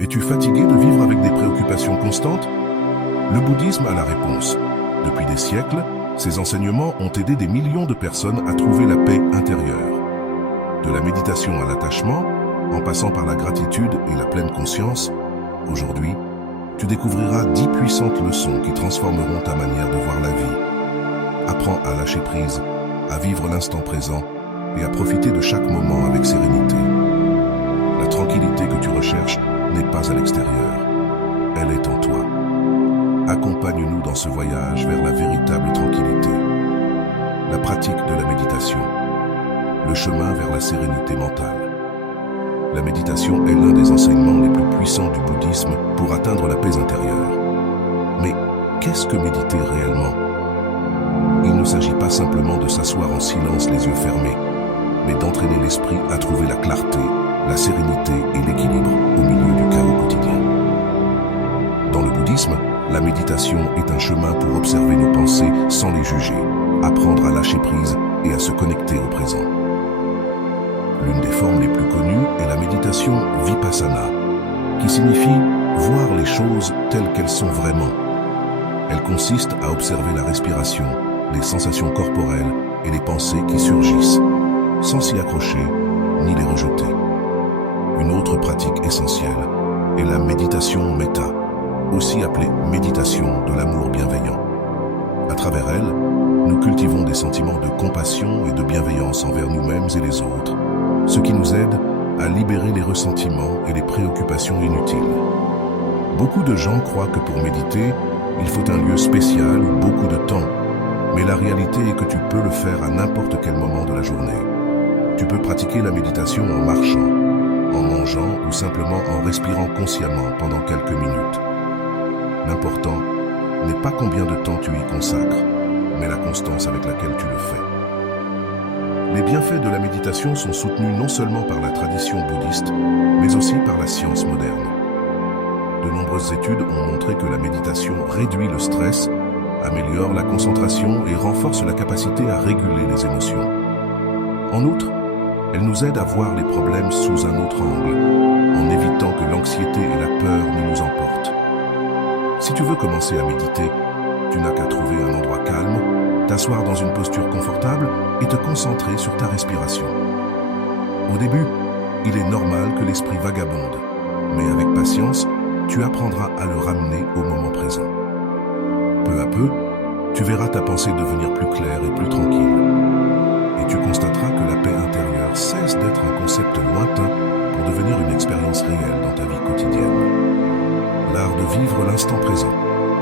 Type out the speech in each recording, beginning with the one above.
Es-tu fatigué de vivre avec des préoccupations constantes? Le bouddhisme a la réponse. Depuis des siècles, ses enseignements ont aidé des millions de personnes à trouver la paix intérieure. De la méditation à l'attachement, en passant par la gratitude et la pleine conscience, aujourd'hui, tu découvriras 10 puissantes leçons qui transformeront ta manière de voir la vie. Apprends à lâcher prise, à vivre l'instant présent et à profiter de chaque moment avec sérénité. La tranquillité que tu recherches n'est pas à l'extérieur, elle est en toi. Accompagne-nous dans ce voyage vers la véritable tranquillité. La pratique de la méditation, le chemin vers la sérénité mentale. La méditation est l'un des enseignements les plus puissants du bouddhisme pour atteindre la paix intérieure. Mais qu'est-ce que méditer réellement? Il ne s'agit pas simplement de s'asseoir en silence les yeux fermés, mais d'entraîner l'esprit à trouver la clarté, la sérénité et l'équilibre au milieu du chaos quotidien. Dans le bouddhisme, la méditation est un chemin pour observer nos pensées sans les juger, apprendre à lâcher prise et à se connecter au présent. L'une des formes les plus connues est la méditation vipassana, qui signifie voir les choses telles qu'elles sont vraiment. Elle consiste à observer la respiration, les sensations corporelles et les pensées qui surgissent, sans s'y accrocher ni les rejeter. Une autre pratique essentielle est la méditation méta, aussi appelée méditation de l'amour bienveillant. À travers elle, nous cultivons des sentiments de compassion et de bienveillance envers nous-mêmes et les autres, ce qui nous aide à libérer les ressentiments et les préoccupations inutiles. Beaucoup de gens croient que pour méditer, il faut un lieu spécial ou beaucoup de temps, mais la réalité est que tu peux le faire à n'importe quel moment de la journée. Tu peux pratiquer la méditation en marchant, en mangeant ou simplement en respirant consciemment pendant quelques minutes. L'important n'est pas combien de temps tu y consacres, mais la constance avec laquelle tu le fais. Les bienfaits de la méditation sont soutenus non seulement par la tradition bouddhiste, mais aussi par la science moderne. De nombreuses études ont montré que la méditation réduit le stress, améliore la concentration et renforce la capacité à réguler les émotions. En outre, elle nous aide à voir les problèmes sous un autre angle, en évitant que l'anxiété et la peur ne nous emportent. Si tu veux commencer à méditer, tu n'as qu'à trouver un endroit calme, t'asseoir dans une posture confortable et te concentrer sur ta respiration. Au début, il est normal que l'esprit vagabonde, mais avec patience, tu apprendras à le ramener au moment présent. Peu à peu, tu verras ta pensée devenir plus claire et plus tranquille. Et tu constateras que la paix intérieure cesse d'être un concept lointain pour devenir une expérience réelle dans ta vie quotidienne. L'art de vivre l'instant présent,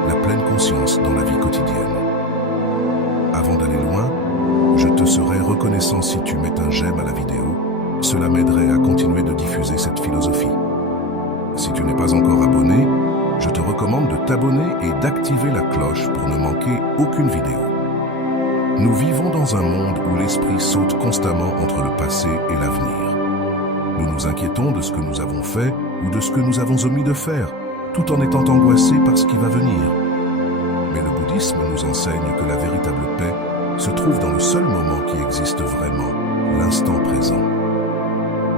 la pleine conscience dans la vie quotidienne. Avant d'aller loin, je te serais reconnaissant si tu mets un j'aime à la vidéo. Cela m'aiderait à continuer de diffuser cette philosophie. Si tu n'es pas encore abonné, je te recommande de t'abonner et d'activer la cloche pour ne manquer aucune vidéo. Nous vivons dans un monde où l'esprit saute constamment entre le passé et l'avenir. Nous nous inquiétons de ce que nous avons fait ou de ce que nous avons omis de faire, tout en étant angoissés par ce qui va venir. Mais le bouddhisme nous enseigne que la véritable paix se trouve dans le seul moment qui existe vraiment, l'instant présent.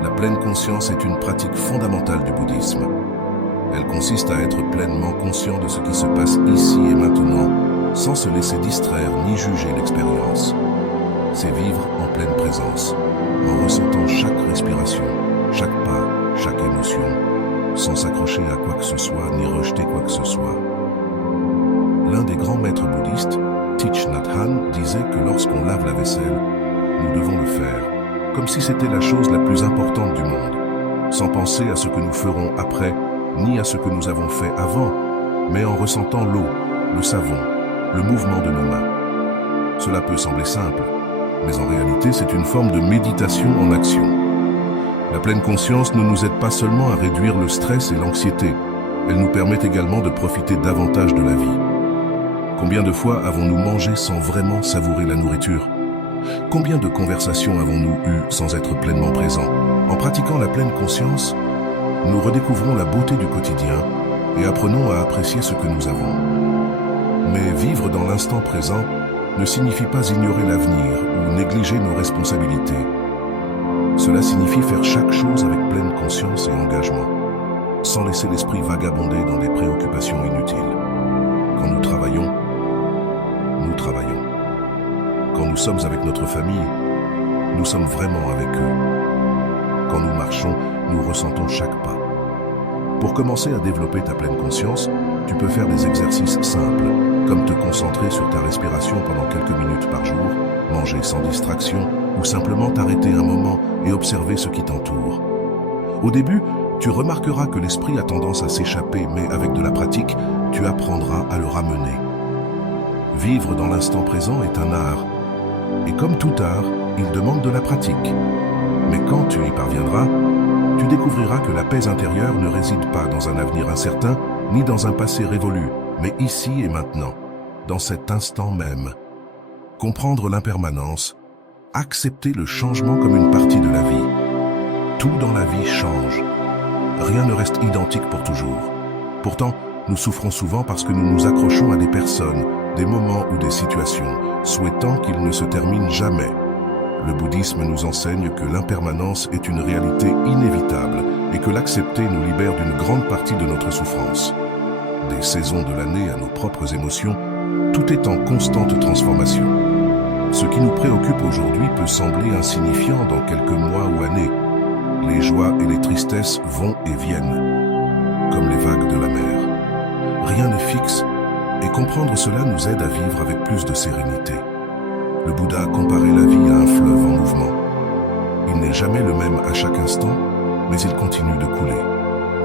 La pleine conscience est une pratique fondamentale du bouddhisme. Elle consiste à être pleinement conscient de ce qui se passe ici et maintenant, sans se laisser distraire ni juger l'expérience. C'est vivre en pleine présence, en ressentant chaque respiration, chaque pas, chaque émotion, sans s'accrocher à quoi que ce soit ni rejeter quoi que ce soit. L'un des grands maîtres bouddhistes, Thich Nhat Hanh, disait que lorsqu'on lave la vaisselle, nous devons le faire, comme si c'était la chose la plus importante du monde, sans penser à ce que nous ferons après, ni à ce que nous avons fait avant, mais en ressentant l'eau, le savon, le mouvement de nos mains. Cela peut sembler simple, mais en réalité c'est une forme de méditation en action. La pleine conscience ne nous aide pas seulement à réduire le stress et l'anxiété, elle nous permet également de profiter davantage de la vie. Combien de fois avons-nous mangé sans vraiment savourer la nourriture? Combien de conversations avons-nous eues sans être pleinement présents? En pratiquant la pleine conscience, nous redécouvrons la beauté du quotidien et apprenons à apprécier ce que nous avons. Mais vivre dans l'instant présent ne signifie pas ignorer l'avenir ou négliger nos responsabilités. Cela signifie faire chaque chose avec pleine conscience et engagement. sans laisser l'esprit vagabonder dans des préoccupations inutiles. Quand nous travaillons, nous travaillons. Quand nous sommes avec notre famille, nous sommes vraiment avec eux. Quand nous marchons, nous ressentons chaque pas. Pour commencer à développer ta pleine conscience, tu peux faire des exercices simples, comme te concentrer sur ta respiration pendant quelques minutes par jour, manger sans distraction ou simplement t'arrêter un moment et observer ce qui t'entoure. Au début, tu remarqueras que l'esprit a tendance à s'échapper, mais avec de la pratique, tu apprendras à le ramener. Vivre dans l'instant présent est un art, et comme tout art, il demande de la pratique. Mais quand tu y parviendras, tu découvriras que la paix intérieure ne réside pas dans un avenir incertain, ni dans un passé révolu, mais ici et maintenant, dans cet instant même. Comprendre l'impermanence, accepter le changement comme une partie de la vie. Tout dans la vie change. Rien ne reste identique pour toujours. Pourtant, nous souffrons souvent parce que nous nous accrochons à des personnes, des moments ou des situations, souhaitant qu'ils ne se terminent jamais. Le bouddhisme nous enseigne que l'impermanence est une réalité inévitable et que l'accepter nous libère d'une grande partie de notre souffrance. Des saisons de l'année à nos propres émotions, tout est en constante transformation. Ce qui nous préoccupe aujourd'hui peut sembler insignifiant dans quelques mois ou années. Les joies et les tristesses vont et viennent, comme les vagues de la mer. Rien n'est fixe, et comprendre cela nous aide à vivre avec plus de sérénité. Le Bouddha a comparé la vie à un fleuve en mouvement. Il n'est jamais le même à chaque instant, mais il continue de couler.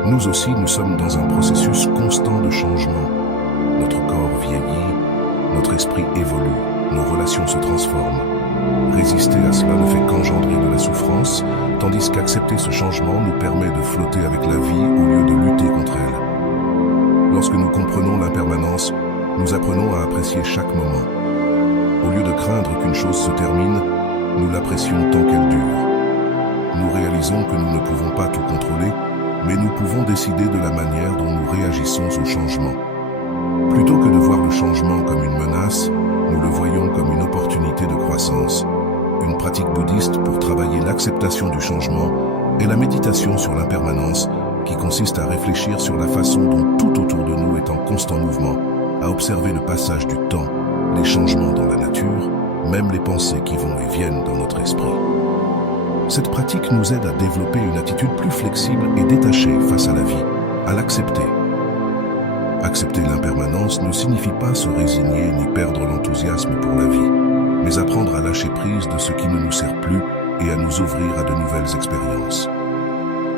Nous aussi, nous sommes dans un processus constant de changement. Notre corps vieillit, notre esprit évolue, nos relations se transforment. Résister à cela ne fait qu'engendrer de la souffrance, tandis qu'accepter ce changement nous permet de flotter avec la vie au lieu de lutter contre elle. Lorsque nous comprenons l'impermanence, nous apprenons à apprécier chaque moment. Au lieu de craindre qu'une chose se termine, nous l'apprécions tant qu'elle dure. Nous réalisons que nous ne pouvons pas tout contrôler, mais nous pouvons décider de la manière dont nous réagissons au changement. Plutôt que de voir le changement comme une menace, nous le voyons comme une opportunité de croissance. Une pratique bouddhiste pour travailler l'acceptation du changement est la méditation sur l'impermanence, qui consiste à réfléchir sur la façon dont tout autour de nous est en constant mouvement, à observer le passage du temps, les changements dans la nature, même les pensées qui vont et viennent dans notre esprit. Cette pratique nous aide à développer une attitude plus flexible et détachée face à la vie, à l'accepter. Accepter l'impermanence ne signifie pas se résigner ni perdre l'enthousiasme pour la vie, mais apprendre à lâcher prise de ce qui ne nous sert plus et à nous ouvrir à de nouvelles expériences.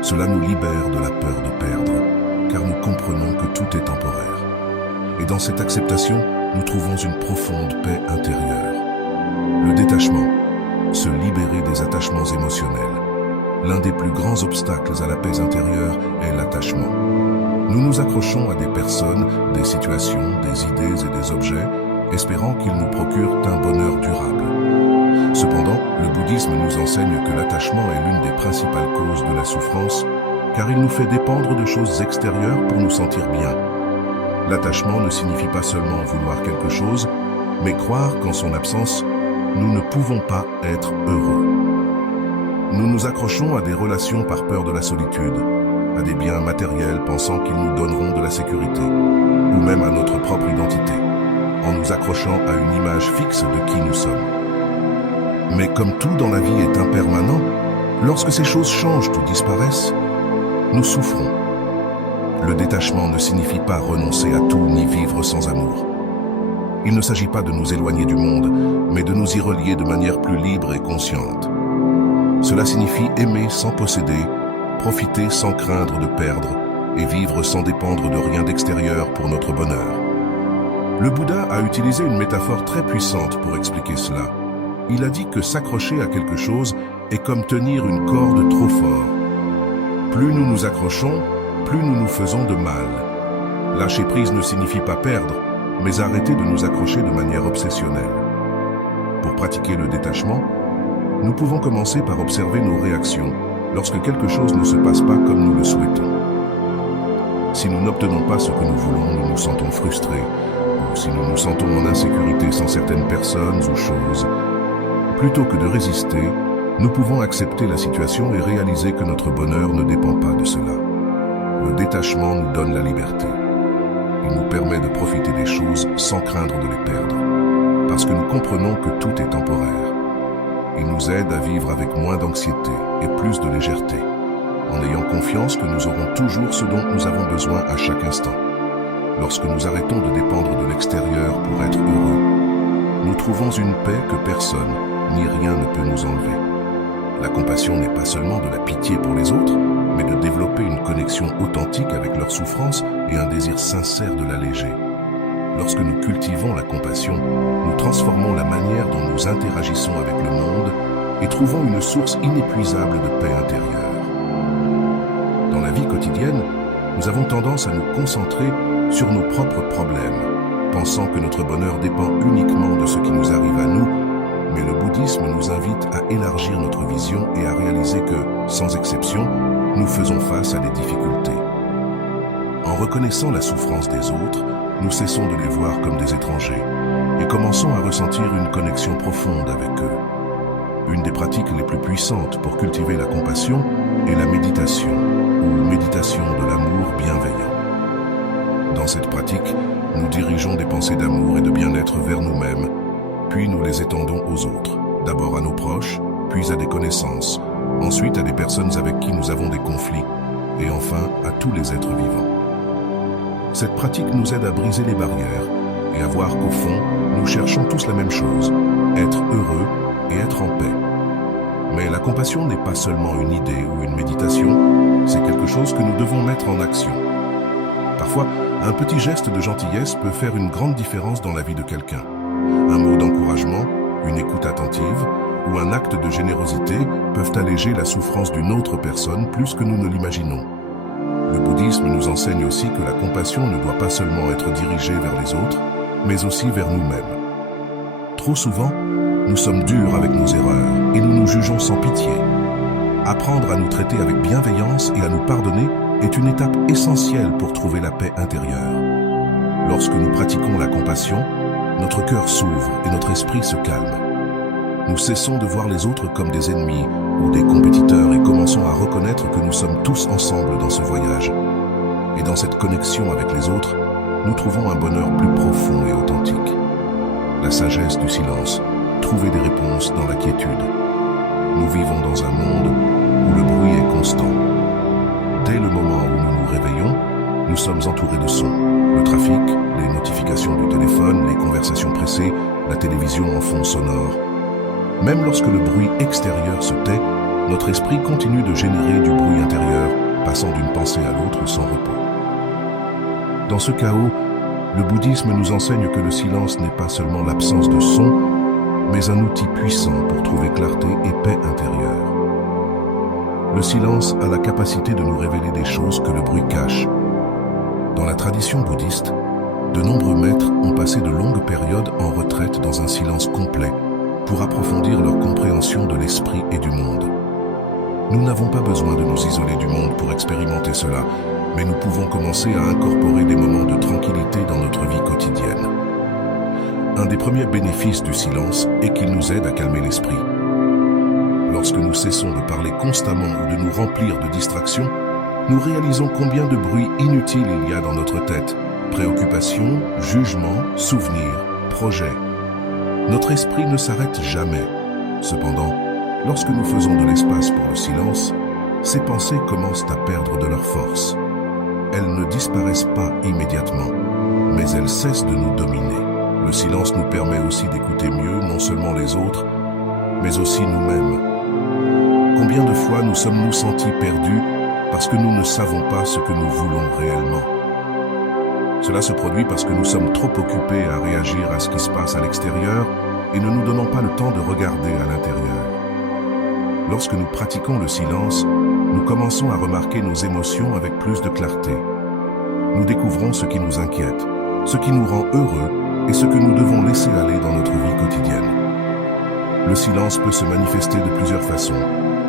Cela nous libère de la peur de perdre, car nous comprenons que tout est temporaire. Et dans cette acceptation, nous trouvons une profonde paix intérieure. Le détachement, se libérer des attachements émotionnels. L'un des plus grands obstacles à la paix intérieure est l'attachement. Nous nous accrochons à des personnes, des situations, des idées et des objets, espérant qu'ils nous procurent un bonheur durable. Cependant, le bouddhisme nous enseigne que l'attachement est l'une des principales causes de la souffrance, car il nous fait dépendre de choses extérieures pour nous sentir bien. L'attachement ne signifie pas seulement vouloir quelque chose, mais croire qu'en son absence, nous ne pouvons pas être heureux. Nous nous accrochons à des relations par peur de la solitude, à des biens matériels pensant qu'ils nous donneront de la sécurité, ou même à notre propre identité, en nous accrochant à une image fixe de qui nous sommes. Mais comme tout dans la vie est impermanent, lorsque ces choses changent ou disparaissent, nous souffrons. Le détachement ne signifie pas renoncer à tout ni vivre sans amour. Il ne s'agit pas de nous éloigner du monde, mais de nous y relier de manière plus libre et consciente. Cela signifie aimer sans posséder, profiter sans craindre de perdre et vivre sans dépendre de rien d'extérieur pour notre bonheur. Le Bouddha a utilisé une métaphore très puissante pour expliquer cela. Il a dit que s'accrocher à quelque chose est comme tenir une corde trop fort. Plus nous nous accrochons, plus nous nous faisons de mal. Lâcher prise ne signifie pas perdre, mais arrêter de nous accrocher de manière obsessionnelle. Pour pratiquer le détachement, nous pouvons commencer par observer nos réactions lorsque quelque chose ne se passe pas comme nous le souhaitons. Si nous n'obtenons pas ce que nous voulons, nous nous sentons frustrés, ou si nous nous sentons en insécurité sans certaines personnes ou choses, plutôt que de résister, nous pouvons accepter la situation et réaliser que notre bonheur ne dépend pas de cela. Le détachement nous donne la liberté. Il nous permet de profiter des choses sans craindre de les perdre, parce que nous comprenons que tout est temporaire. Il nous aide à vivre avec moins d'anxiété et plus de légèreté, en ayant confiance que nous aurons toujours ce dont nous avons besoin à chaque instant. Lorsque nous arrêtons de dépendre de l'extérieur pour être heureux, nous trouvons une paix que personne ni rien ne peut nous enlever. La compassion n'est pas seulement de la pitié pour les autres, mais de développer une connexion authentique avec leur souffrance et un désir sincère de l'alléger. Lorsque nous cultivons la compassion, nous transformons la manière dont nous interagissons avec le monde et trouvons une source inépuisable de paix intérieure. Dans la vie quotidienne, nous avons tendance à nous concentrer sur nos propres problèmes, pensant que notre bonheur dépend uniquement de ce qui nous arrive à nous, mais le bouddhisme nous invite à élargir notre vision et à réaliser que, sans exception, nous faisons face à des difficultés. En reconnaissant la souffrance des autres, nous cessons de les voir comme des étrangers et commençons à ressentir une connexion profonde avec eux. Une des pratiques les plus puissantes pour cultiver la compassion est la méditation, ou méditation de l'amour bienveillant. Dans cette pratique, nous dirigeons des pensées d'amour et de bien-être vers nous-mêmes, puis nous les étendons aux autres, d'abord à nos proches, puis à des connaissances, ensuite à des personnes avec qui nous avons des conflits, et enfin à tous les êtres vivants. Cette pratique nous aide à briser les barrières et à voir qu'au fond, nous cherchons tous la même chose, être heureux et être en paix. Mais la compassion n'est pas seulement une idée ou une méditation, c'est quelque chose que nous devons mettre en action. Parfois, un petit geste de gentillesse peut faire une grande différence dans la vie de quelqu'un. Un mot d'encouragement, une écoute attentive ou un acte de générosité peuvent alléger la souffrance d'une autre personne plus que nous ne l'imaginons. Le bouddhisme nous enseigne aussi que la compassion ne doit pas seulement être dirigée vers les autres, mais aussi vers nous-mêmes. Trop souvent, nous sommes durs avec nos erreurs et nous nous jugeons sans pitié. Apprendre à nous traiter avec bienveillance et à nous pardonner est une étape essentielle pour trouver la paix intérieure. Lorsque nous pratiquons la compassion, notre cœur s'ouvre et notre esprit se calme. Nous cessons de voir les autres comme des ennemis ou des compétiteurs et commençons à reconnaître que nous sommes tous ensemble dans ce voyage. Et dans cette connexion avec les autres, nous trouvons un bonheur plus profond et authentique. La sagesse du silence, trouver des réponses dans la quiétude. Nous vivons dans un monde où le bruit est constant. Dès le moment où nous nous réveillons, nous sommes entourés de sons. Le trafic, les notifications du téléphone, les conversations pressées, la télévision en fond sonore. Même lorsque le bruit extérieur se tait, notre esprit continue de générer du bruit intérieur, passant d'une pensée à l'autre sans repos. Dans ce chaos, le bouddhisme nous enseigne que le silence n'est pas seulement l'absence de son, mais un outil puissant pour trouver clarté et paix intérieure. Le silence a la capacité de nous révéler des choses que le bruit cache. Dans la tradition bouddhiste, de nombreux maîtres ont passé de longues périodes en retraite dans un silence complet pour approfondir leur compréhension de l'esprit et du monde. Nous n'avons pas besoin de nous isoler du monde pour expérimenter cela, mais nous pouvons commencer à incorporer des moments de tranquillité dans notre vie quotidienne. Un des premiers bénéfices du silence est qu'il nous aide à calmer l'esprit. Lorsque nous cessons de parler constamment ou de nous remplir de distractions, nous réalisons combien de bruit inutile il y a dans notre tête. Préoccupations, jugements, souvenirs, projets. Notre esprit ne s'arrête jamais. Cependant, lorsque nous faisons de l'espace pour le silence, ces pensées commencent à perdre de leur force. Elles ne disparaissent pas immédiatement, mais elles cessent de nous dominer. Le silence nous permet aussi d'écouter mieux non seulement les autres, mais aussi nous-mêmes. Combien de fois nous sommes-nous sentis perdus parce que nous ne savons pas ce que nous voulons réellement? Cela se produit parce que nous sommes trop occupés à réagir à ce qui se passe à l'extérieur et ne nous donnons pas le temps de regarder à l'intérieur. Lorsque nous pratiquons le silence, nous commençons à remarquer nos émotions avec plus de clarté. Nous découvrons ce qui nous inquiète, ce qui nous rend heureux et ce que nous devons laisser aller dans notre vie quotidienne. Le silence peut se manifester de plusieurs façons.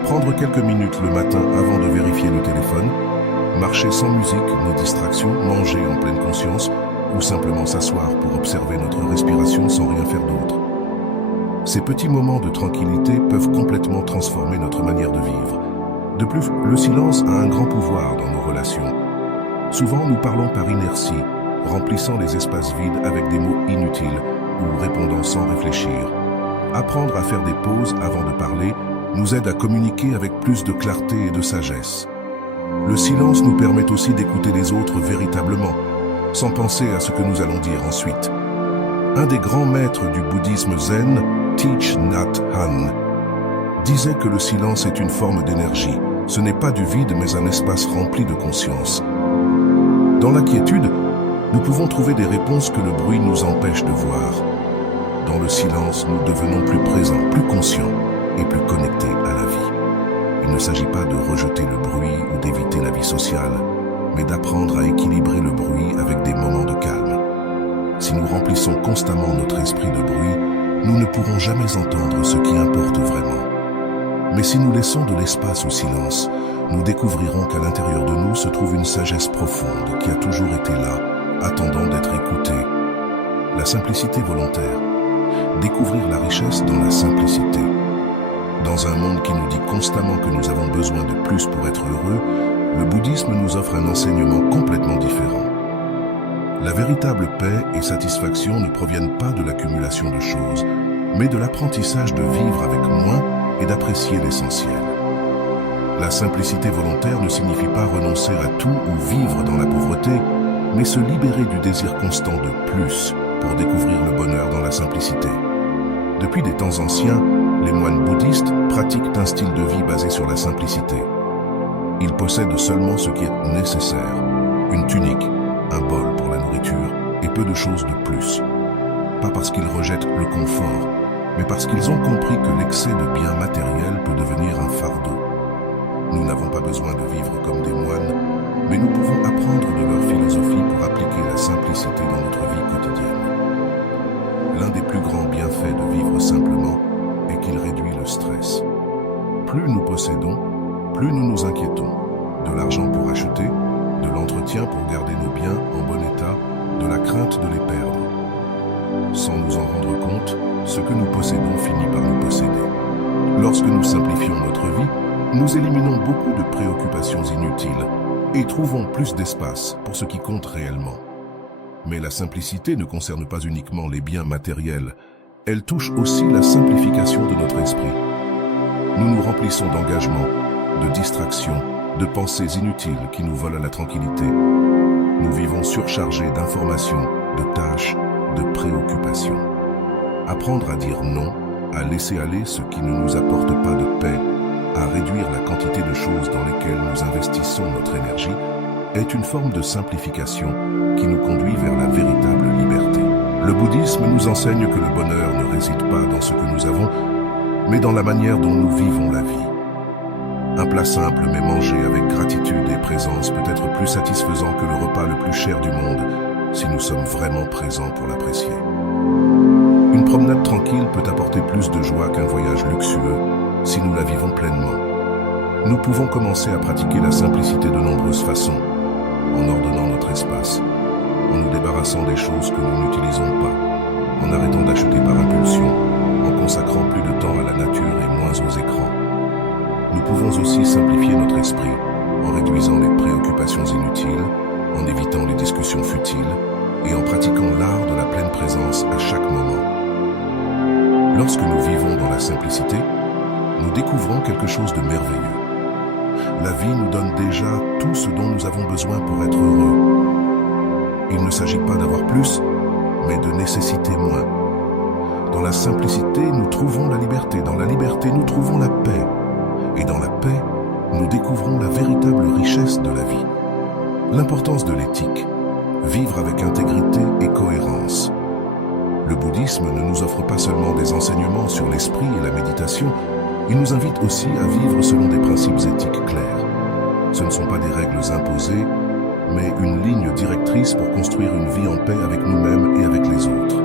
Prendre quelques minutes le matin avant de vérifier le téléphone, marcher sans musique ni distraction, manger en pleine conscience ou simplement s'asseoir pour observer notre respiration sans rien faire d'autre. Ces petits moments de tranquillité peuvent complètement transformer notre manière de vivre. De plus, le silence a un grand pouvoir dans nos relations. Souvent, nous parlons par inertie, remplissant les espaces vides avec des mots inutiles ou répondant sans réfléchir. Apprendre à faire des pauses avant de parler nous aide à communiquer avec plus de clarté et de sagesse. Le silence nous permet aussi d'écouter les autres véritablement, sans penser à ce que nous allons dire ensuite. Un des grands maîtres du bouddhisme zen, Thich Nhat Hanh, disait que le silence est une forme d'énergie. Ce n'est pas du vide, mais un espace rempli de conscience. Dans la quiétude, nous pouvons trouver des réponses que le bruit nous empêche de voir. Dans le silence, nous devenons plus présents, plus conscients et plus connectés à la vie. Il ne s'agit pas de rejeter le bruit ou d'éviter la vie sociale, mais d'apprendre à équilibrer le bruit avec des moments de calme. Si nous remplissons constamment notre esprit de bruit, nous ne pourrons jamais entendre ce qui importe vraiment. Mais si nous laissons de l'espace au silence, nous découvrirons qu'à l'intérieur de nous se trouve une sagesse profonde qui a toujours été là, attendant d'être écoutée. La simplicité volontaire. Découvrir la richesse dans la simplicité. Dans un monde qui nous dit constamment que nous avons besoin de plus pour être heureux, le bouddhisme nous offre un enseignement complètement différent. La véritable paix et satisfaction ne proviennent pas de l'accumulation de choses, mais de l'apprentissage de vivre avec moins et d'apprécier l'essentiel. La simplicité volontaire ne signifie pas renoncer à tout ou vivre dans la pauvreté, mais se libérer du désir constant de plus pour découvrir le bonheur dans la simplicité. Depuis des temps anciens, les moines bouddhistes pratiquent un style de vie basé sur la simplicité. Ils possèdent seulement ce qui est nécessaire, une tunique, un bol pour la nourriture et peu de choses de plus. Pas parce qu'ils rejettent le confort, mais parce qu'ils ont compris que l'excès de biens matériels peut devenir un fardeau. Nous n'avons pas besoin de vivre comme des moines, mais nous pouvons apprendre de leur philosophie pour appliquer la simplicité dans notre vie quotidienne. L'un des plus grands bienfaits de vivre simplement est qu'il réduit le stress. Plus nous possédons, plus nous nous inquiétons. De l'argent pour acheter, de l'entretien pour garder nos biens en bon état, de la crainte de les perdre. Sans nous en rendre compte, ce que nous possédons finit par nous posséder. Lorsque nous simplifions notre vie, nous éliminons beaucoup de préoccupations inutiles et trouvons plus d'espace pour ce qui compte réellement. Mais la simplicité ne concerne pas uniquement les biens matériels, elle touche aussi la simplification de notre esprit. Nous nous remplissons d'engagements, de distractions, de pensées inutiles qui nous volent la tranquillité. Nous vivons surchargés d'informations, de tâches, de préoccupations. Apprendre à dire non, à laisser aller ce qui ne nous apporte pas de paix, à réduire la quantité de choses dans lesquelles nous investissons notre énergie, est une forme de simplification qui nous conduit vers la véritable liberté. Le bouddhisme nous enseigne que le bonheur ne réside pas dans ce que nous avons, mais dans la manière dont nous vivons la vie. Un plat simple mais mangé avec gratitude et présence peut être plus satisfaisant que le repas le plus cher du monde si nous sommes vraiment présents pour l'apprécier. Une promenade tranquille peut apporter plus de joie qu'un voyage luxueux si nous la vivons pleinement. Nous pouvons commencer à pratiquer la simplicité de nombreuses façons, en ordonnant notre espace, en nous débarrassant des choses que nous n'utilisons pas, en arrêtant d'acheter par impulsion, en consacrant plus de temps à la nature et moins aux écrans. Nous pouvons aussi simplifier notre esprit en réduisant les préoccupations inutiles, en évitant les discussions futiles et en pratiquant l'art de la pleine présence à chaque moment. Lorsque nous vivons dans la simplicité, nous découvrons quelque chose de merveilleux. La vie nous donne déjà tout ce dont nous avons besoin pour être heureux. Il ne s'agit pas d'avoir plus, mais de nécessiter moins. Dans la simplicité, nous trouvons la liberté. Dans la liberté, nous trouvons la paix. Et dans la paix, nous découvrons la véritable richesse de la vie. L'importance de l'éthique. Vivre avec intégrité et cohérence. Le bouddhisme ne nous offre pas seulement des enseignements sur l'esprit et la méditation, il nous invite aussi à vivre selon des principes éthiques clairs. Ce ne sont pas des règles imposées, mais une ligne directrice pour construire une vie en paix avec nous-mêmes et avec les autres.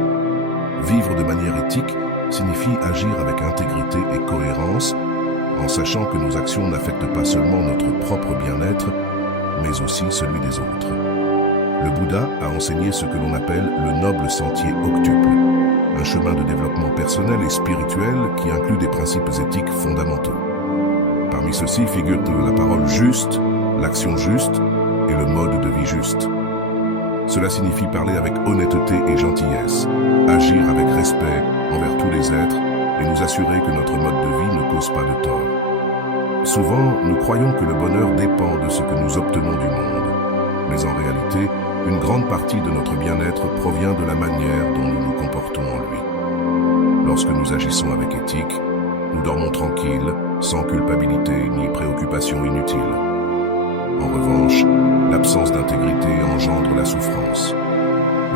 Vivre de manière éthique signifie agir avec intégrité et cohérence, en sachant que nos actions n'affectent pas seulement notre propre bien-être, mais aussi celui des autres. Le Bouddha a enseigné ce que l'on appelle le noble sentier octuple, un chemin de développement personnel et spirituel qui inclut des principes éthiques fondamentaux. Parmi ceux-ci figurent la parole juste, l'action juste, et le mode de vie juste. Cela signifie parler avec honnêteté et gentillesse, agir avec respect envers tous les êtres et nous assurer que notre mode de vie ne cause pas de tort. Souvent, nous croyons que le bonheur dépend de ce que nous obtenons du monde, mais en réalité, une grande partie de notre bien-être provient de la manière dont nous nous comportons en lui. Lorsque nous agissons avec éthique, nous dormons tranquilles, sans culpabilité ni préoccupation inutile. En revanche, l'absence d'intégrité engendre la souffrance.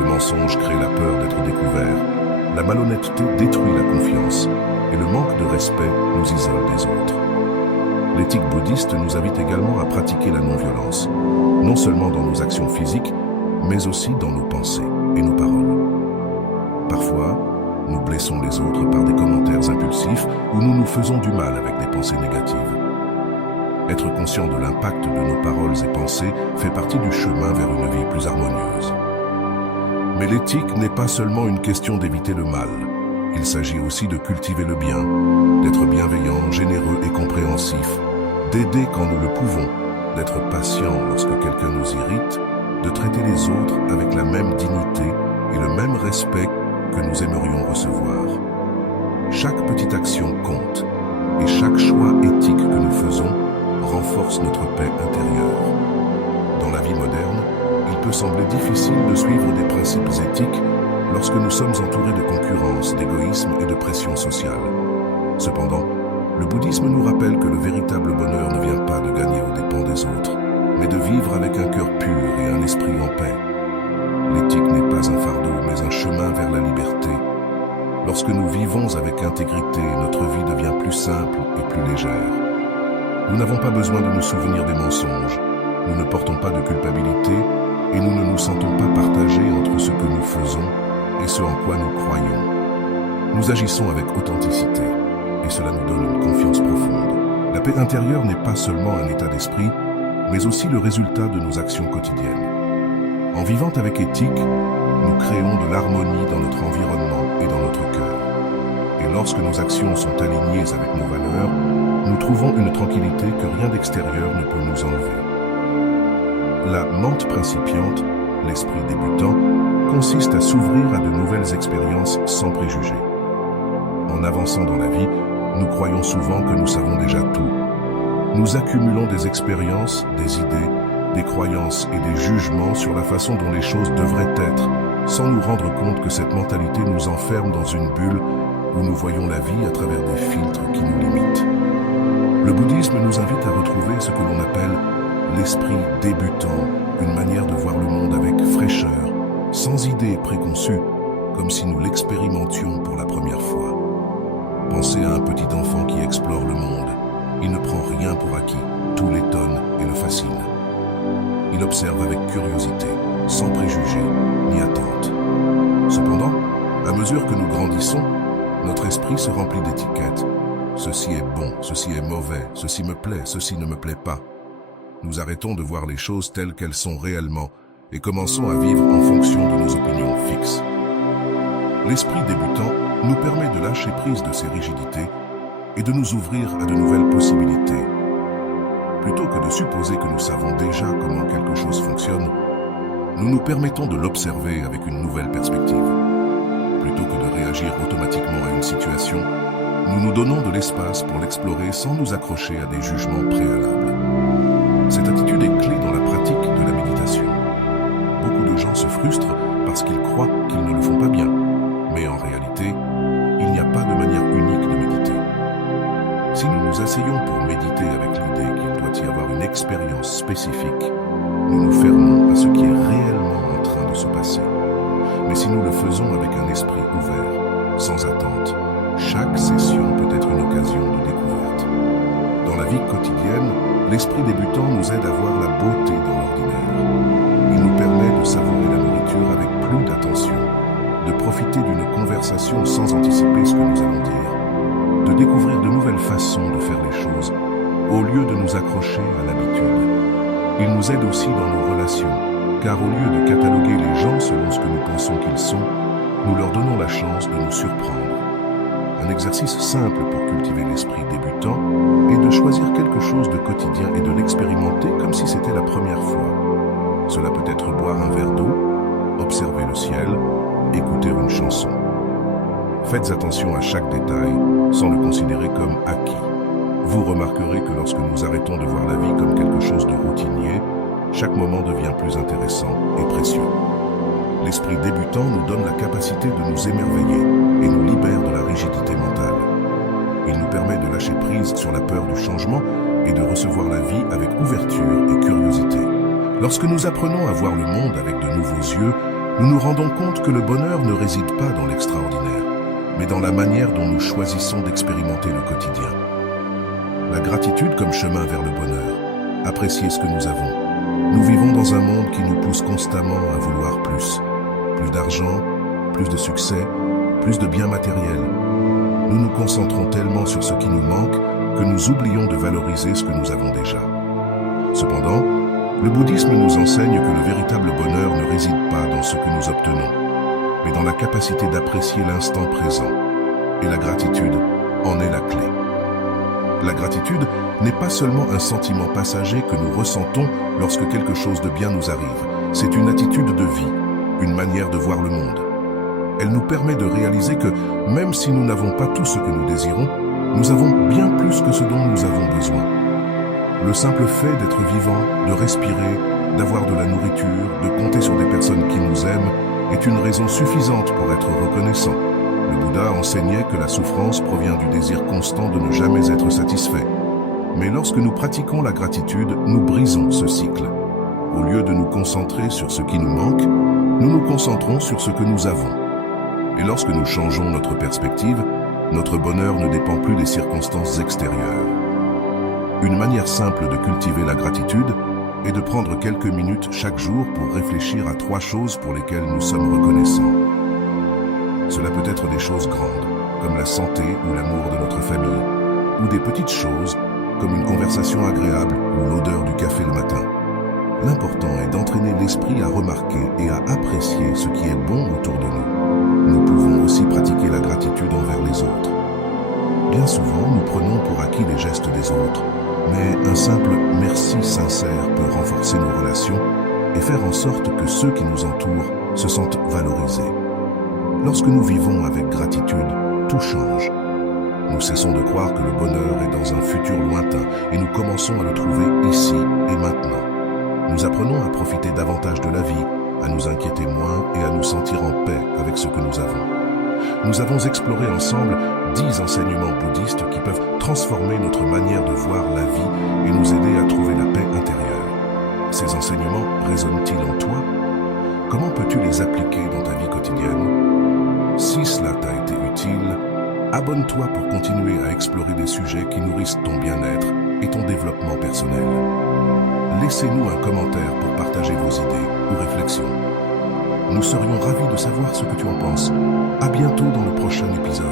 Le mensonge crée la peur d'être découvert, la malhonnêteté détruit la confiance et le manque de respect nous isole des autres. L'éthique bouddhiste nous invite également à pratiquer la non-violence, non seulement dans nos actions physiques, mais aussi dans nos pensées et nos paroles. Parfois, nous blessons les autres par des commentaires impulsifs ou nous nous faisons du mal avec des pensées négatives. Être conscient de l'impact de nos paroles et pensées fait partie du chemin vers une vie plus harmonieuse. Mais l'éthique n'est pas seulement une question d'éviter le mal. Il s'agit aussi de cultiver le bien, d'être bienveillant, généreux et compréhensif, d'aider quand nous le pouvons, d'être patient lorsque quelqu'un nous irrite, de traiter les autres avec la même dignité et le même respect que nous aimerions recevoir. Chaque petite action compte et chaque choix éthique que nous faisons renforce notre paix intérieure. Dans la vie moderne, il peut sembler difficile de suivre des principes éthiques lorsque nous sommes entourés de concurrence, d'égoïsme et de pression sociale. Cependant, le bouddhisme nous rappelle que le véritable bonheur ne vient pas de gagner aux dépens des autres, mais de vivre avec un cœur pur et un esprit en paix. L'éthique n'est pas un fardeau, mais un chemin vers la liberté. Lorsque nous vivons avec intégrité, notre vie devient plus simple et plus légère. Nous n'avons pas besoin de nous souvenir des mensonges, nous ne portons pas de culpabilité et nous ne nous sentons pas partagés entre ce que nous faisons et ce en quoi nous croyons. Nous agissons avec authenticité et cela nous donne une confiance profonde. La paix intérieure n'est pas seulement un état d'esprit, mais aussi le résultat de nos actions quotidiennes. En vivant avec éthique, nous créons de l'harmonie dans notre environnement et dans notre cœur. Et lorsque nos actions sont alignées avec nos valeurs, nous trouvons une tranquillité que rien d'extérieur ne peut nous enlever. La menthe principiante, l'esprit débutant, consiste à s'ouvrir à de nouvelles expériences sans préjugés. En avançant dans la vie, nous croyons souvent que nous savons déjà tout. Nous accumulons des expériences, des idées, des croyances et des jugements sur la façon dont les choses devraient être, sans nous rendre compte que cette mentalité nous enferme dans une bulle où nous voyons la vie à travers des filtres qui nous limitent. Le bouddhisme nous invite à retrouver ce que l'on appelle l'esprit débutant, une manière de voir le monde avec fraîcheur, sans idées préconçues, comme si nous l'expérimentions pour la première fois. Pensez à un petit enfant qui explore le monde. Il ne prend rien pour acquis, tout l'étonne et le fascine. Il observe avec curiosité, sans préjugés ni attente. Cependant, à mesure que nous grandissons, notre esprit se remplit d'étiquettes. Ceci est bon, ceci est mauvais, ceci me plaît, ceci ne me plaît pas. Nous arrêtons de voir les choses telles qu'elles sont réellement et commençons à vivre en fonction de nos opinions fixes. L'esprit débutant nous permet de lâcher prise de ces rigidités et de nous ouvrir à de nouvelles possibilités. Plutôt que de supposer que nous savons déjà comment quelque chose fonctionne, nous nous permettons de l'observer avec une nouvelle perspective. Plutôt que de réagir automatiquement à une situation, nous nous donnons de l'espace pour l'explorer sans nous accrocher à des jugements préalables. Cette attitude est clé dans la pratique de la méditation. Beaucoup de gens se frustrent parce qu'ils croient qu'ils ne le font pas bien. Mais en réalité, il n'y a pas de manière unique de méditer. Si nous nous asseyons pour méditer avec l'idée qu'il doit y avoir une expérience spécifique, nous nous fermons à ce qui est réellement en train de se passer. Mais si nous le faisons avec un esprit ouvert, sans attente, chaque session peut être une occasion de découverte. Dans la vie quotidienne, l'esprit débutant nous aide à voir la beauté dans l'ordinaire. Il nous permet de savourer la nourriture avec plus d'attention, de profiter d'une conversation sans anticiper ce que nous allons dire, de découvrir de nouvelles façons de faire les choses, au lieu de nous accrocher à l'habitude. Il nous aide aussi dans nos relations, car au lieu de cataloguer les gens selon ce que nous pensons qu'ils sont, nous leur donnons la chance de nous surprendre. Un exercice simple pour cultiver l'esprit débutant est de choisir quelque chose de quotidien et de l'expérimenter comme si c'était la première fois. Cela peut être boire un verre d'eau, observer le ciel, écouter une chanson. Faites attention à chaque détail sans le considérer comme acquis. Vous remarquerez que lorsque nous arrêtons de voir la vie comme quelque chose de routinier, chaque moment devient plus intéressant et précieux. L'esprit débutant nous donne la capacité de nous émerveiller et nous libère de la rigidité mentale. Il nous permet de lâcher prise sur la peur du changement et de recevoir la vie avec ouverture et curiosité. Lorsque nous apprenons à voir le monde avec de nouveaux yeux, nous nous rendons compte que le bonheur ne réside pas dans l'extraordinaire, mais dans la manière dont nous choisissons d'expérimenter le quotidien. La gratitude comme chemin vers le bonheur. Apprécier ce que nous avons. Nous vivons dans un monde qui nous pousse constamment à vouloir plus. Plus d'argent, plus de succès, plus de biens matériels. Nous nous concentrons tellement sur ce qui nous manque que nous oublions de valoriser ce que nous avons déjà. Cependant, le bouddhisme nous enseigne que le véritable bonheur ne réside pas dans ce que nous obtenons, mais dans la capacité d'apprécier l'instant présent. Et la gratitude en est la clé. La gratitude n'est pas seulement un sentiment passager que nous ressentons lorsque quelque chose de bien nous arrive. C'est une attitude de vie, une manière de voir le monde. Elle nous permet de réaliser que même si nous n'avons pas tout ce que nous désirons, nous avons bien plus que ce dont nous avons besoin. Le simple fait d'être vivant, de respirer, d'avoir de la nourriture, de compter sur des personnes qui nous aiment, est une raison suffisante pour être reconnaissant. Le Bouddha enseignait que la souffrance provient du désir constant de ne jamais être satisfait. Mais lorsque nous pratiquons la gratitude, nous brisons ce cycle. Au lieu de nous concentrer sur ce qui nous manque, nous nous concentrons sur ce que nous avons. Et lorsque nous changeons notre perspective, notre bonheur ne dépend plus des circonstances extérieures. Une manière simple de cultiver la gratitude est de prendre quelques minutes chaque jour pour réfléchir à 3 choses pour lesquelles nous sommes reconnaissants. Cela peut être des choses grandes, comme la santé ou l'amour de notre famille, ou des petites choses, comme une conversation agréable ou l'odeur du café le matin. L'important est d'entraîner l'esprit à remarquer et à apprécier ce qui est bon autour de nous. Nous pouvons aussi pratiquer la gratitude envers les autres. Bien souvent, nous prenons pour acquis les gestes des autres, mais un simple merci sincère peut renforcer nos relations et faire en sorte que ceux qui nous entourent se sentent valorisés. Lorsque nous vivons avec gratitude, tout change. Nous cessons de croire que le bonheur est dans un futur lointain et nous commençons à le trouver ici et maintenant. Nous apprenons à profiter davantage de la vie, à nous inquiéter moins et à nous sentir en paix avec ce que nous avons. Nous avons exploré ensemble 10 enseignements bouddhistes qui peuvent transformer notre manière de voir la vie et nous aider à trouver la paix intérieure. Ces enseignements résonnent-ils en toi? Comment peux-tu les appliquer dans ta vie quotidienne? Si cela t'a été utile, abonne-toi pour continuer à explorer des sujets qui nourrissent ton bien-être et ton développement personnel. Laissez-nous un commentaire pour partager vos idées ou réflexions. Nous serions ravis de savoir ce que tu en penses. À bientôt dans le prochain épisode.